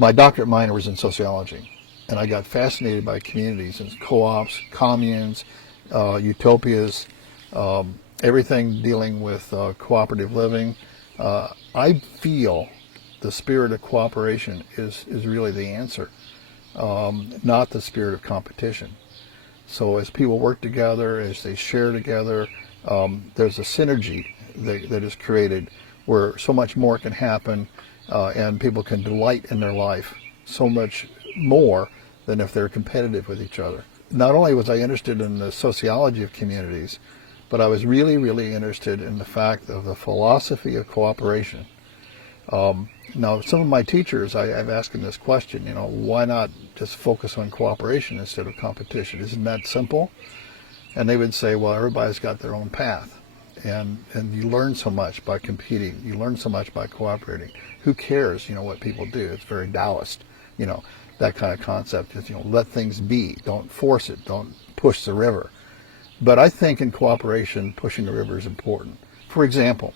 My doctorate minor was in sociology, and I got fascinated by communities and co-ops, communes, utopias, everything dealing with cooperative living. I feel the spirit of cooperation is really the answer, not the spirit of competition. So as people work together, as they share together, there's a synergy that is created where so much more can happen, and people can delight in their life so much more than if they're competitive with each other. Not only was I interested in the sociology of communities, but I was really, really interested in the fact of the philosophy of cooperation. Now, some of my teachers, I've asked them this question, why not just focus on cooperation instead of competition? Isn't that simple? And they would say, well, everybody's got their own path. And you learn so much by competing. You learn so much by cooperating. Who cares, what people do? It's very Taoist, that kind of concept is, let things be. Don't force it. Don't push the river. But I think in cooperation, pushing the river is important. For example,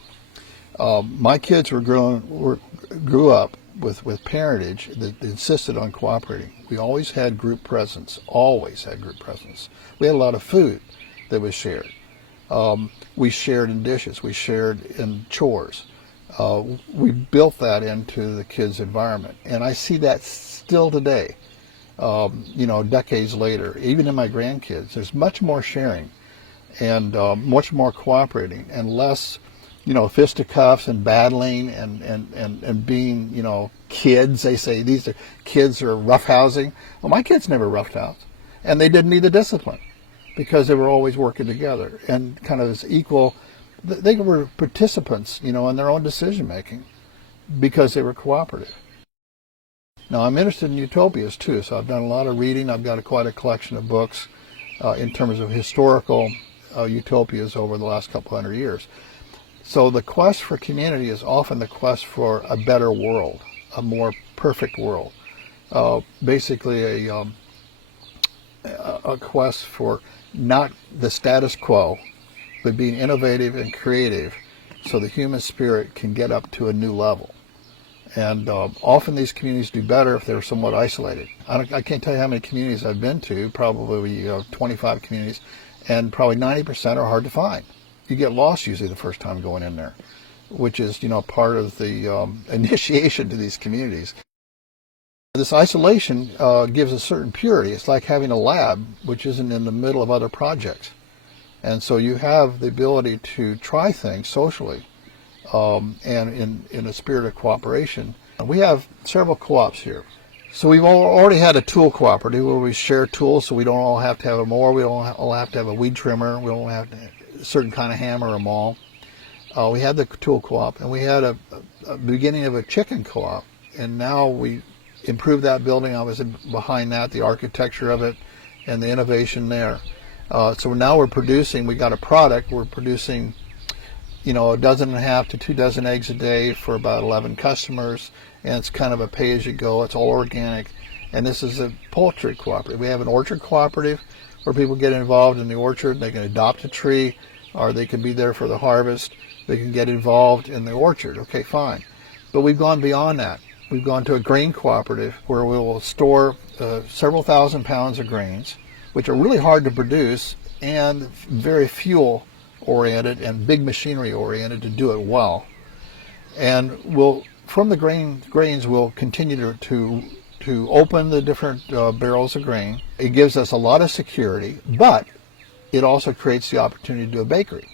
my kids grew up with parentage that insisted on cooperating. We always had group presence, always had group presence. We had a lot of food that was shared. We shared in dishes, we shared in chores. We built that into the kids' environment. And I see that still today, decades later. Even in my grandkids, there's much more sharing and much more cooperating and less fisticuffs and battling and being, kids. They say these are kids are roughhousing. Well, my kids never roughhoused, and they didn't need the discipline because they were always working together and kind of as equal. They were participants, in their own decision making because they were cooperative. Now, I'm interested in utopias too, so I've done a lot of reading. I've got quite a collection of books in terms of historical utopias over the last couple hundred years. So the quest for community is often the quest for a better world, a more perfect world. Basically a quest for not the status quo, but being innovative and creative so the human spirit can get up to a new level. And often these communities do better if they're somewhat isolated. I can't tell you how many communities I've been to, probably 25 communities, and probably 90% are hard to find. You get lost usually the first time going in there, which is, part of the initiation to these communities. This isolation gives a certain purity. It's like having a lab which isn't in the middle of other projects. And so you have the ability to try things socially and in a spirit of cooperation. We have several co-ops here. So we've already had a tool cooperative where we share tools so we don't all have to have a mower, we don't all have to have a weed trimmer, we don't have a certain kind of hammer or maul. We had the tool co-op, and we had a beginning of a chicken co-op, and now we improved that building. I was behind that, the architecture of it and the innovation there. So now we got a product, we're producing, a 1.5 to 2 dozen eggs a day for about 11 customers, and it's kind of a pay-as-you-go, it's all organic, and this is a poultry cooperative. We have an orchard cooperative where people get involved in the orchard, they can adopt a tree, or they can be there for the harvest, they can get involved in the orchard, okay, fine. But we've gone beyond that. We've gone to a grain cooperative where we will store several thousand pounds of grains, which are really hard to produce and very fuel oriented and big machinery oriented to do it well. And from the grains we'll continue to open the different barrels of grain. It gives us a lot of security, but it also creates the opportunity to do a bakery.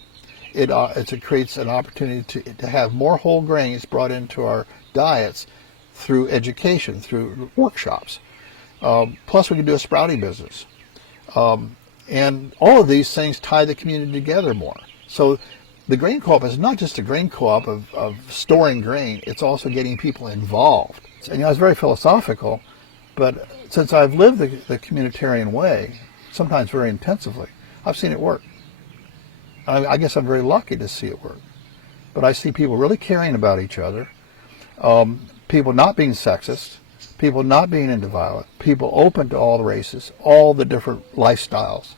It creates an opportunity to have more whole grains brought into our diets through education, through workshops. Plus we can do a sprouting business. And all of these things tie the community together more. So the grain co-op is not just a grain co-op of storing grain, it's also getting people involved. And it's very philosophical, but since I've lived the communitarian way, sometimes very intensively, I've seen it work. I guess I'm very lucky to see it work. But I see people really caring about each other, people not being sexist, people not being into violence, people open to all the races, all the different lifestyles.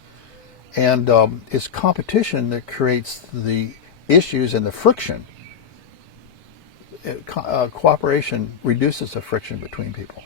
And it's competition that creates the issues and the friction cooperation reduces the friction between people.